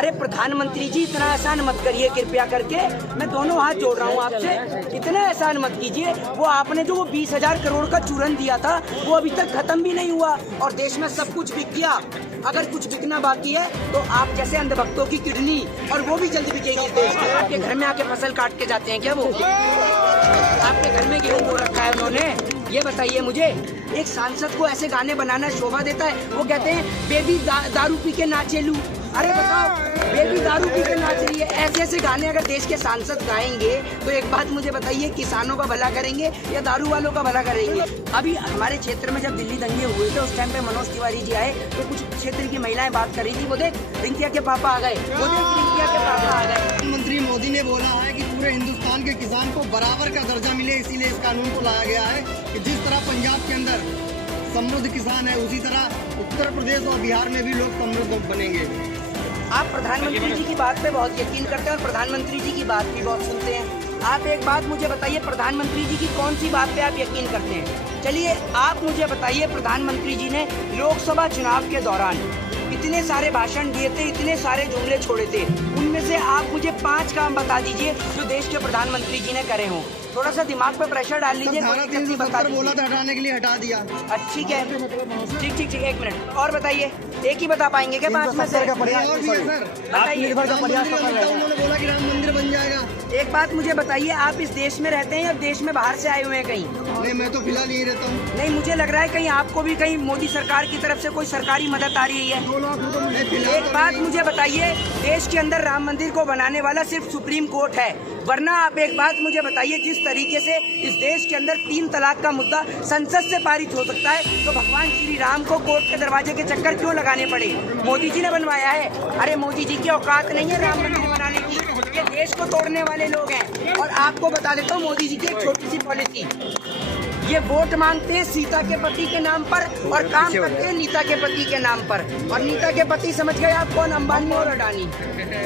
अरे प्रधानमंत्री जी इतना एहसान मत करिए कृपया करके, मैं दोनों हाथ जोड़ रहा हूँ आपसे, इतना एहसान मत कीजिए। वो आपने जो 20,000 करोड़ का चूरन दिया था वो अभी तक खत्म भी नहीं हुआ और देश में सब कुछ बिक गया। अगर कुछ बिकना बाकी है तो आप जैसे अंधभक्तों की किडनी, और वो भी जल्द बिकेगी इस देश में। आपके घर में आके फसल काट के जाते हैं क्या वो? आपके घर में गेहूं बो रखा है उन्होंने? ये बताइए मुझे, एक सांसद को ऐसे गाने बनाना शोभा देता है? वो कहते हैं बेबी दारू पी के नाचे लू। अरे बताओ, बेबी दारू पी के नाच रही है। ऐसे ऐसे गाने अगर देश के सांसद गाएंगे तो एक बात मुझे बताइए, किसानों का भला करेंगे या दारू वालों का भला करेंगे? अभी हमारे क्षेत्र में जब दिल्ली दंगे हुए थे उस टाइम पे मनोज तिवारी जी आए तो कुछ क्षेत्र की महिलाएं बात कर रही थी, वो देख रिंकिया के पापा आ गए, वो देख रिंकिया के पापा आ गए। प्रधानमंत्री मोदी ने बोला है कि पूरे हिंदुस्तान के किसान को बराबर का दर्जा मिले, इसीलिए इस कानून को लाया गया है कि जिस तरह पंजाब के अंदर समृद्ध किसान है उसी तरह उत्तर प्रदेश और बिहार में भी लोग समृद्ध बनेंगे। आप प्रधानमंत्री जी की बात पे बहुत यकीन करते हैं और प्रधानमंत्री जी की बात भी बहुत सुनते हैं। आप एक बात मुझे बताइए, प्रधानमंत्री जी की कौन सी बात पे आप यकीन करते हैं? चलिए आप मुझे बताइए, प्रधानमंत्री जी ने लोकसभा चुनाव के दौरान इतने सारे भाषण दिए थे, इतने सारे जुमले छोड़े थे, उनमें से आप मुझे 5 काम बता दीजिए जो देश के प्रधानमंत्री जी ने करे हों। थोड़ा सा दिमाग पे प्रेशर डाल लीजिए। बता बोला था हटाने के लिए, हटा दिया। ठीक है, ठीक ठीक ठीक, 1 मिनट और बताइए, एक ही बता पाएंगे क्या 5 में से? बताइए, उन्होंने बोला कि राम मंदिर बन जाएगा। एक बात मुझे बताइए, आप इस देश में रहते हैं या देश में बाहर से आए हुए हैं कहीं? नहीं, मैं तो फिलहाल यही रहता हूँ। नहीं, मुझे लग रहा है कहीं आपको भी कहीं मोदी सरकार की तरफ से कोई सरकारी मदद आ रही है। एक बात मुझे बताइए, देश के अंदर राम मंदिर को बनाने वाला सिर्फ सुप्रीम कोर्ट है, वरना आप एक बात मुझे बताइए, जिस तरीके से इस देश के अंदर 3 तलाक का मुद्दा संसद से पारित हो सकता है तो भगवान श्री राम को कोर्ट के दरवाजे के चक्कर क्यों लगाने पड़े? मोदी जी ने बनवाया है। अरे मोदी जी की औकात नहीं है राम मंदिर बनाने की, ये देश को तोड़ने वाले लोग हैं। और आपको बता देता हूँ मोदी जी की एक छोटी सी पॉलिसी, ये वोट मांगते हैं सीता के पति के नाम पर और काम करते हैं नीता के पति के नाम पर। और नीता के पति समझ गए आप कौन? अंबानी और अडानी,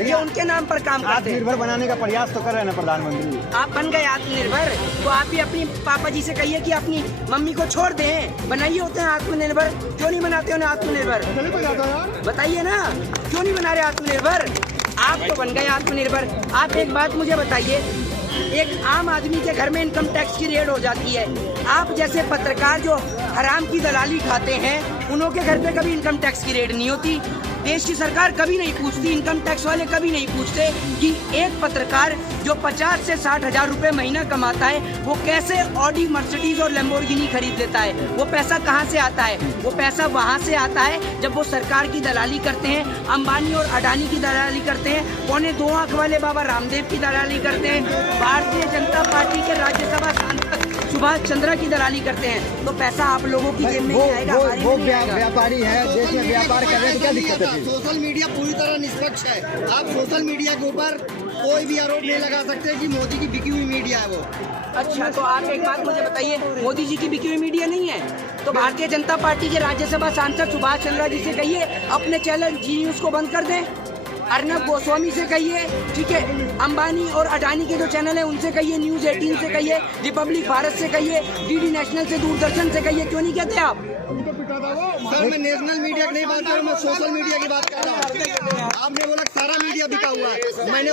ये उनके नाम पर काम करते हैं। आत्मनिर्भर बनाने का प्रयास तो कर रहे हैं ना प्रधानमंत्री। आप बन गए आत्मनिर्भर, तो आप भी अपनी पापा जी से कहिए कि अपनी मम्मी को छोड़ दें, बनाइए होते हैं आत्मनिर्भर। क्यों नहीं बनाते उन्हें आत्मनिर्भर? बताइए ना, क्यों नहीं बना रहे आत्मनिर्भर? आप तो बन गए आत्मनिर्भर। आप एक बात मुझे बताइए, एक आम आदमी के घर में इनकम टैक्स की रेड हो जाती है, आप जैसे पत्रकार जो हराम की दलाली खाते हैं उन्हों के घर पे कभी इनकम टैक्स की रेड नहीं होती। देश की सरकार कभी नहीं पूछती, इनकम टैक्स वाले कभी नहीं पूछते कि एक पत्रकार जो 50 से 60 हजार रुपए महीना कमाता है वो कैसे ऑडी, मर्सिडीज और लैम्बोर्गिनी खरीद लेता है। वो पैसा कहाँ से आता है? वो पैसा वहाँ से आता है जब वो सरकार की दलाली करते हैं, अंबानी और अडानी की दलाली करते हैं, 2.25 आंख वाले बाबा रामदेव की दलाली करते हैं, भारतीय जनता पार्टी के राज्यसभा सांसद सुभाष चंद्रा की दलाली करते हैं। तो पैसा आप लोगों की जेब में ही आएगा, वो व्यापारी है, देश में व्यापार कर रहे हैं, क्या दिक्कत है? सोशल मीडिया पूरी तरह निष्पक्ष है। आप सोशल मीडिया के ऊपर कोई भी आरोप नहीं लगा सकते कि मोदी की बिकी हुई मीडिया है वो। अच्छा, तो आप एक बात मुझे बताइए, मोदी जी की बिकी हुई मीडिया नहीं है तो भारतीय जनता पार्टी के राज्यसभा सांसद सुभाष चंद्रा जी से कहिए अपने चैनल जी न्यूज को बंद कर दें। अर्नब गोस्वामी से कहिए, ठीक है, अंबानी और अडानी के जो चैनल है उनसे कहिए, न्यूज 18 से कहिए, रिपब्लिक भारत से कहिए, डीडी नेशनल से, दूरदर्शन से कहिए। क्यों नहीं कहते आप? सर, मैं नेशनल मीडिया की नहीं बात कर रहा हूँ, मैं सोशल मीडिया की बात कर रहा हूँ। आपने बोला सारा मीडिया बिका हुआ है, मैंने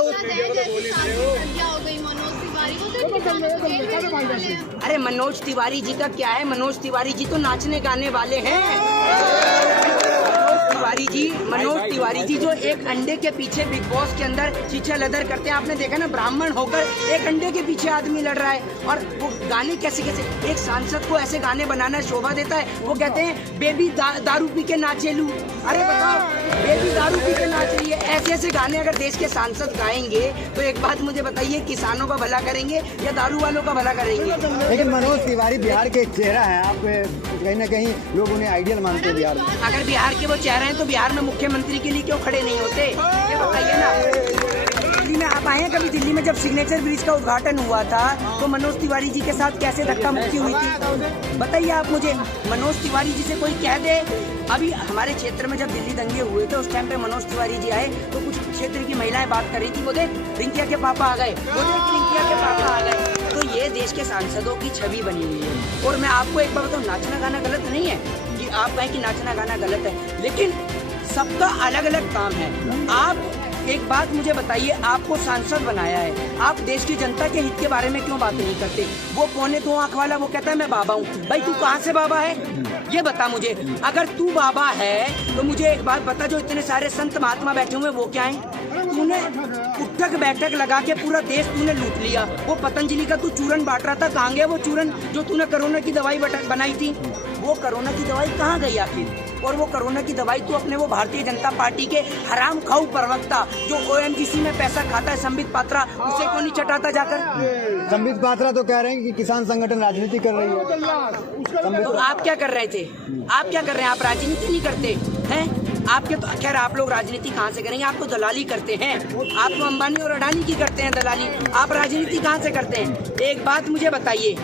अरे मनोज तिवारी जी का क्या है? मनोज तिवारी जी तो नाचने गाने वाले हैं। मनोज तिवारी जी जो एक अंडे के पीछे बिग बॉस के अंदर चीचा लदर करते हैं, आपने देखा ना, ब्राह्मण होकर एक अंडे के पीछे आदमी लड़ रहा है और वो गाने कैसे कैसे, एक सांसद को ऐसे गाने बनाना शोभा देता है? वो कहते हैं बेबी दारू पी के नाचे लू। अरे बताओ, बेबी दारू पी के नाच रही है। ऐसे ऐसे गाने अगर देश के सांसद गाएंगे तो एक बात मुझे बताइए, किसानों का भला करेंगे या दारू वालों का भला करेंगे? लेकिन मनोज तिवारी बिहार के एक चेहरा है, आप कहीं ना कहीं लोग उन्हें आइडियल मानते हैं बिहार में। अगर बिहार के वो चेहरा हैं तो बिहार में मुख्यमंत्री के लिए क्यों खड़े नहीं होते? ये बताइए ना। दिल्ली में आप आए हैं कभी? दिल्ली में जब सिग्नेचर ब्रिज का उद्घाटन हुआ था तो मनोज तिवारी जी के साथ कैसे धक्का मुक्की हुई थी? बताइए आप मुझे। मनोज तिवारी जी से कोई कह दे, अभी हमारे क्षेत्र में जब दिल्ली दंगे हुए थे उस टाइम पे मनोज तिवारी जी आए तो कुछ क्षेत्र की महिलाएं बात कर रही थी, वो देख रिंकिया के पापा आ गए, वो देख रिंकिया के पापा आ गए। तो ये देश के सांसदों की छवि बनी हुई है। और मैं आपको एक बार बताऊँ, नाचना गाना गलत नहीं है कि आप कहें कि नाचना गाना गलत है, लेकिन सबका अलग अलग काम है। आप एक बात मुझे बताइए, आपको सांसद बनाया है, आप देश की जनता के हित के बारे में क्यों बात नहीं करते? वो 2.25 आंख वाला वो कहता है मैं बाबा हूँ। भाई तू कहाँ से बाबा है, ये बता मुझे। अगर तू बाबा है तो मुझे एक बात बता, जो इतने सारे संत महात्मा बैठे हुए वो क्या है? तूने उठक बैठक लगा के पूरा देश तूने लूट लिया। वो पतंजलि का तू चूरन बांट रहा था, कहाँ गया वो चूरन जो तूने कोरोना की दवाई बनाई थी? वो कोरोना की दवाई कहाँ गई आखिर? और वो कोरोना की दवाई तू अपने वो भारतीय जनता पार्टी के हराम खाऊ प्रवक्ता जो ONGC में पैसा खाता है, संबित पात्रा, उसे क्यों नहीं चटाता जाकर? संबित पात्रा तो कह रहे हैं कि किसान संगठन राजनीति कर रही है। तो आप क्या कर रहे थे? आप क्या कर रहे हैं? आप राजनीति नहीं करते हैं? आपके तो खैर आप लोग राजनीति कहाँ से करेंगे? आप तो दलाली करते हैं। आप तो अंबानी और अडानी की करते हैं दलाली। आप राजनीति कहाँ से करते हैं? एक बात मुझे बताइए,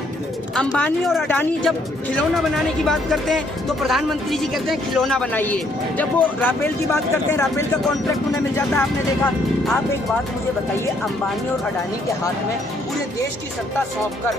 अंबानी और अडानी जब खिलौना बनाने की बात करते हैं तो प्रधानमंत्री जी कहते हैं खिलौना बनाइए। जब वो राफेल की बात करते हैं, राफेल का कॉन्ट्रैक्ट उन्हें मिल जाता है, आपने देखा। आप एक बात मुझे बताइए, अंबानी और अडानी के हाथ में पूरे देश की सत्ता सौंपकर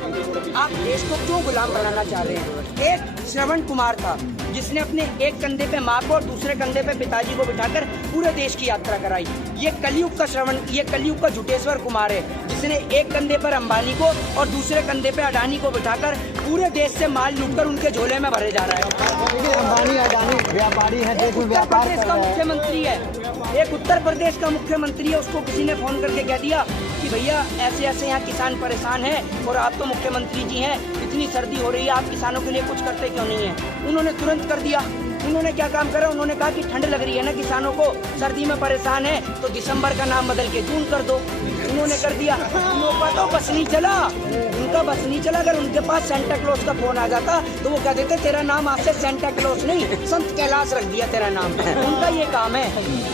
आप देश को क्यों गुलाम बनाना चाह रहे हैं? एक श्रवण कुमार था जिसने अपने एक कंधे पे माँ को और दूसरे कंधे पे पिताजी को बिठाकर पूरे देश की यात्रा कराई। ये कलयुग का झुटेश्वर कुमार है जिसने एक कंधे पर अंबानी को और दूसरे कंधे पे अडानी को बिठाकर पूरे देश से माल लूटकर उनके झोले में भरे जा रहा है। अंबानी अडानी व्यापारी है, देश में व्यापार कर रहा है। मुख्यमंत्री है, एक उत्तर प्रदेश का मुख्यमंत्री है, उसको किसी ने फोन करके कह दिया कि भैया ऐसे ऐसे यहाँ किसान परेशान हैं और आप तो मुख्यमंत्री जी हैं, इतनी सर्दी हो रही है, आप किसानों के लिए कुछ करते क्यों नहीं है? उन्होंने तुरंत कर दिया। उन्होंने क्या काम करा? उन्होंने कहा कि ठंड लग रही है ना किसानों को, सर्दी में परेशान है, तो दिसंबर का नाम बदल के जून कर दो। उन्होंने कर दिया। उनका तो बस नहीं चला, उनका बस नहीं चला। अगर उनके पास सेंटा क्लॉज का फोन आ जाता तो वो कह देते तेरा नाम आज से सेंटा क्लॉज नहीं संत कैलाश रख दिया तेरा नाम। उनका ये काम है।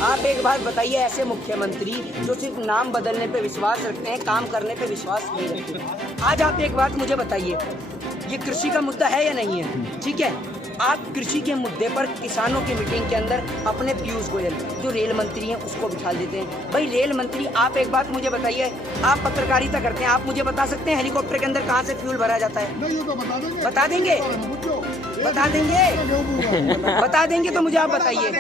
आप एक बात बताइए, ऐसे मुख्यमंत्री जो सिर्फ नाम बदलने पे विश्वास रखते हैं, काम करने पे विश्वास नहीं रखते। आज आप एक बात मुझे बताइए, ये कृषि का मुद्दा है या नहीं है? ठीक है, आप कृषि के मुद्दे पर किसानों की मीटिंग के अंदर अपने पीयूष गोयल जो रेल मंत्री हैं उसको बिठा देते हैं। भाई रेल मंत्री, आप एक बात मुझे बताइए, आप पत्रकारिता करते हैं, आप मुझे बता सकते हैं हेलीकॉप्टर के अंदर कहाँ से फ्यूल भरा जाता है? बता देंगे? बता देंगे? बता देंगे तो मुझे आप बताइए।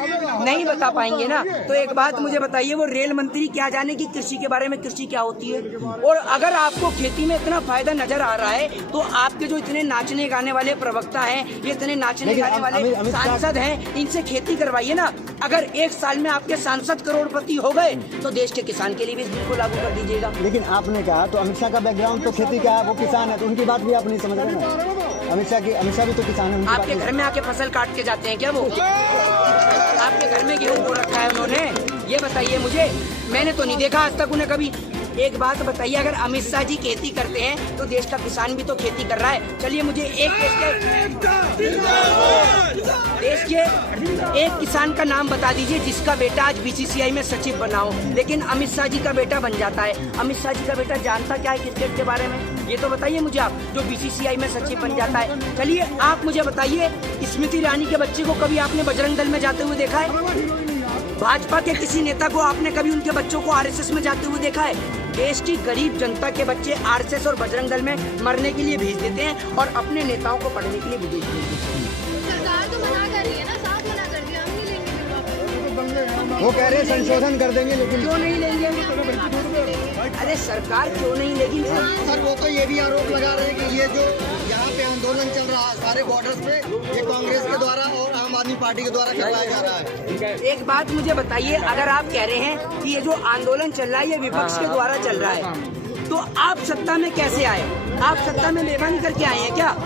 नहीं बता पाएंगे ना, तो एक बात मुझे बताइए, वो रेल मंत्री क्या जाने की कृषि के बारे में, कृषि क्या होती है? और अगर आपको खेती में इतना फायदा नजर आ रहा है तो आपके जो इतने नाचने गाने वाले प्रवक्ता हैं, ये इतने नाचने गाने वाले सांसद हैं, इनसे खेती करवाइए ना। अगर एक साल में आपके सांसद करोड़पति हो गए तो देश के किसान के लिए भी इस बिल को लागू कर दीजिएगा। लेकिन आपने कहा तो अमित शाह का बैकग्राउंड तो खेती का है, वो किसान है, तो उनकी बात भी आप नहीं समझ रहे ना। अमित शाह भी तो किसान है। आपके घर में आके फसल काट के जाते हैं क्या वो? आपके घर में गेहूं बो रखा है उन्होंने? ये बताइए मुझे, मैंने तो नहीं देखा आज तक उन्हें कभी। एक बात बताइए, अगर अमित शाह जी खेती करते हैं तो देश का किसान भी तो खेती कर रहा है। चलिए मुझे देश के एक किसान का नाम बता दीजिए जिसका बेटा आज BCCI में सचिव बना हो, लेकिन अमित शाह जी का बेटा बन जाता है। अमित शाह जी का बेटा जानता क्या है क्रिकेट के बारे में? ये तो बताइए मुझे आप, जो BCCI में सचिव बन जाता है। चलिए आप मुझे बताइए, स्मृति ईरानी के बच्चे को कभी आपने बजरंग दल में जाते हुए देखा है? भाजपा के किसी नेता को आपने कभी उनके बच्चों को RSS में जाते हुए देखा है? देश की गरीब जनता के बच्चे RSS और बजरंग दल में मरने के लिए भेज देते हैं और अपने नेताओं को पढ़ने के लिए भी भेज देते हैं। सरकार तो मना कर रही है ना, साफ मना कर दिया, हम नहीं लेंगे। वो कह रहे हैं संशोधन कर देंगे, लेकिन क्यों नहीं लेंगे? अरे सरकार क्यों नहीं लेगी? सर वो तो ये भी आरोप लगा रहे हैं कि ये जो यहाँ पे आंदोलन चल रहा है सारे बॉर्डर्स पे, ये कांग्रेस के द्वारा और आम आदमी पार्टी के द्वारा करवाया जा रहा है। एक बात मुझे बताइए, अगर आप कह रहे हैं कि ये जो आंदोलन चल रहा है ये विपक्ष के द्वारा चल रहा है, तो आप सत्ता में कैसे आए? आप सत्ता में बेईमानी करके आए हैं क्या?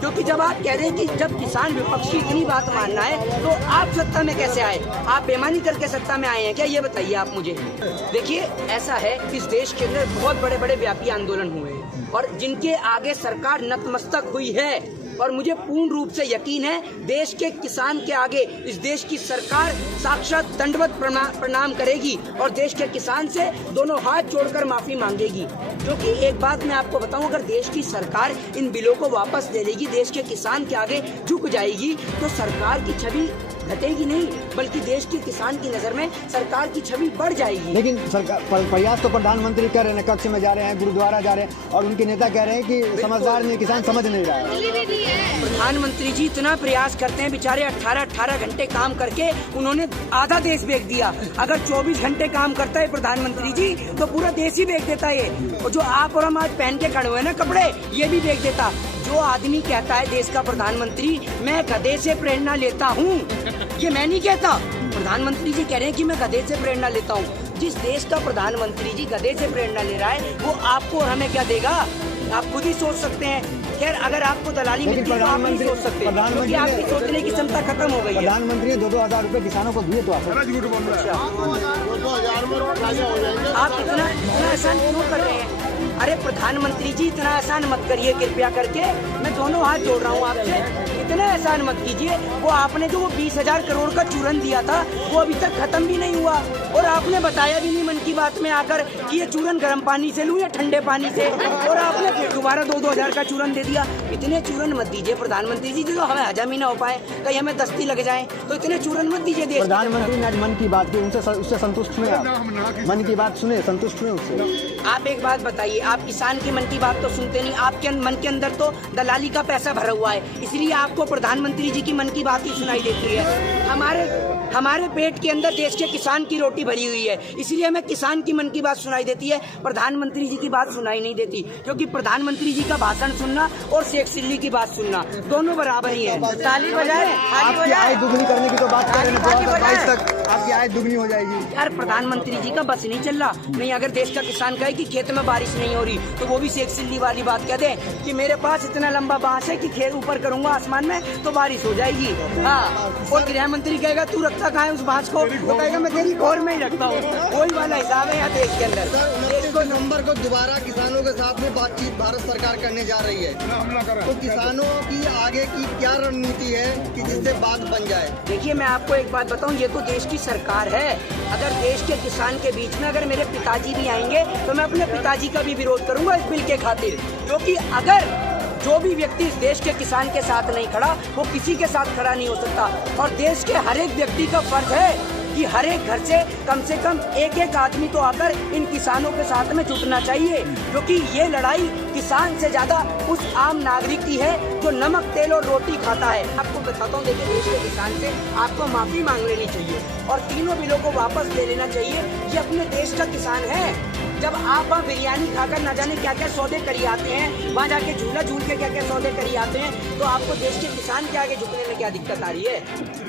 क्योंकि जब आप कह रहे हैं कि जब किसान विपक्ष की इतनी बात मानना है तो आप सत्ता में कैसे आए? आप बेईमानी करके सत्ता में आए हैं क्या? ये बताइए आप मुझे। देखिए ऐसा है, इस देश के अंदर बहुत बड़े बड़े व्यापी आंदोलन हुए हैं और जिनके आगे सरकार नतमस्तक हुई है, और मुझे पूर्ण रूप से यकीन है देश के किसान के आगे इस देश की सरकार साक्षात दंडवत प्रणाम करेगी और देश के किसान से दोनों हाथ जोड़कर माफी मांगेगी। क्योंकि एक बात मैं आपको बताऊं, अगर देश की सरकार इन बिलों को वापस ले लेगी, देश के किसान के आगे झुक जाएगी, तो सरकार की छवि घटेगी नहीं, बल्कि देश के किसान की नजर में सरकार की छवि बढ़ जाएगी। लेकिन सरकार प्रयास तो प्रधानमंत्री कर रहे हैं, कक्ष में जा रहे हैं, गुरुद्वारा जा रहे हैं, और उनके नेता कह रहे हैं कि समझदार नहीं, किसान समझ नहीं रहा है। दिल्ली भी दी है। प्रधानमंत्री जी इतना प्रयास करते हैं, बेचारे 18 घंटे काम करके उन्होंने आधा देश बेच दिया। अगर 24 घंटे काम करता है प्रधानमंत्री जी तो पूरा देश ही बेच देता है। और जो आप और हम आज पहन के खड़े हुए ना कपड़े, ये भी बेच देता। जो आदमी कहता है देश का प्रधानमंत्री मैं गधे से प्रेरणा लेता हूँ, ये मैं नहीं कहता, प्रधानमंत्री जी कह रहे हैं कि मैं गधे से प्रेरणा लेता हूँ। जिस देश का प्रधानमंत्री जी गधे से प्रेरणा ले रहा है वो आपको और हमें क्या देगा, आप खुद ही सोच सकते हैं। खैर अगर आपको दलाली मिलती है तो आप नहीं सोच सकते, क्योंकि आपकी सोचने की क्षमता खत्म हो गई है। प्रधानमंत्री ने 2-2 हजार रुपए किसानों को दिए तो आप इतना आसान क्यों कर रहे हैं? अरे प्रधानमंत्री जी इतना आसान मत करिए कृपया करके, मैं दोनों हाथ जोड़ रहा हूँ आपसे, इतना आसान मत कीजिए। वो आपने जो 20,000 करोड़ का चूरन दिया था वो अभी तक खत्म भी नहीं हुआ, और आपने बताया भी नहीं मन की बात में आकर कि ये चूरन गर्म पानी से लूं या ठंडे पानी से, और आपने फिर दोबारा 2-2 हजार का चूरन दे दिया। इतने चूरन मत दीजिए प्रधानमंत्री जी, जो हमें हजम ही ना हो पाए, कहीं हमें दस्ती लग जाए, तो इतने चूरन मत दीजिए। देश प्रधानमंत्री ने आज मन की बात की, उससे संतुष्ट हुए आप? मन की बात सुने, संतुष्ट हुए उससे? आप एक बात बताइए, आप किसान की मन की बात तो सुनते नहीं, आपके मन के अंदर तो दलाली का पैसा भरा हुआ है, इसलिए आपको प्रधानमंत्री जी की मन की बात ही सुनाई देती है। हमारे पेट के अंदर देश के किसान की रोटी भरी हुई है, इसलिए हमें किसान की मन की बात सुनाई देती है, प्रधानमंत्री जी की बात सुनाई नहीं देती। क्योंकि प्रधानमंत्री जी का भाषण सुनना और शेख सिल्ली की बात सुनना दोनों बराबर ही है। ताली बजाए, आपकी आय दुगनी करने की तो बात कर रहे हैं, 2022 तक आपकी आय दुगनी हो जाएगी। यार प्रधानमंत्री जी का बस नहीं चल रहा। नहीं, अगर देश का किसान कहे कि खेत में बारिश नहीं हो रही तो वो भी शेख सिल्ली वाली बात कह दे कि मेरे पास इतना लंबा बांस है कि खेत ऊपर करूंगा आसमान में तो बारिश हो जाएगी। हाँ, और गृह मंत्री कहेगा तू रखता कहाँ है उस बांस को, तो कहेगा मैं तेरी घोर में ही रखता हूँ। वही वाला हिसाब है यहाँ देश के अंदर। 29 नवंबर को दोबारा किसानों के साथ में बातचीत भारत सरकार करने जा रही है, तो किसानों की आगे की क्या रणनीति है कि जिससे बात बन जाए? देखिए मैं आपको एक बात बताऊं, ये तो देश की सरकार है। अगर देश के किसान के बीच में अगर मेरे पिताजी भी आएंगे तो मैं अपने पिताजी का भी विरोध करूंगा इस बिल के खातिर, क्योंकि अगर जो भी व्यक्ति इस देश के किसान के साथ नहीं खड़ा वो किसी के साथ खड़ा नहीं हो सकता। और देश के हर एक व्यक्ति का फर्ज है कि हर एक घर से कम एक आदमी तो आकर इन किसानों के साथ में जुटना चाहिए, क्योंकि ये लड़ाई किसान से ज्यादा उस आम नागरिक की है जो नमक तेल और रोटी खाता है। आपको बताता हूँ, देखिए देश के किसान से आपको माफी मांग लेनी चाहिए और तीनों बिलों को वापस ले लेना चाहिए। ये अपने देश का किसान है। जब आप वहाँ बिरयानी खाकर न जाने क्या क्या सौदे करी आते हैं, वहाँ जाके झूला झूल के क्या क्या सौदे करी आते हैं, तो आपको देश के किसान के आगे झुकने में क्या दिक्कत आ रही है?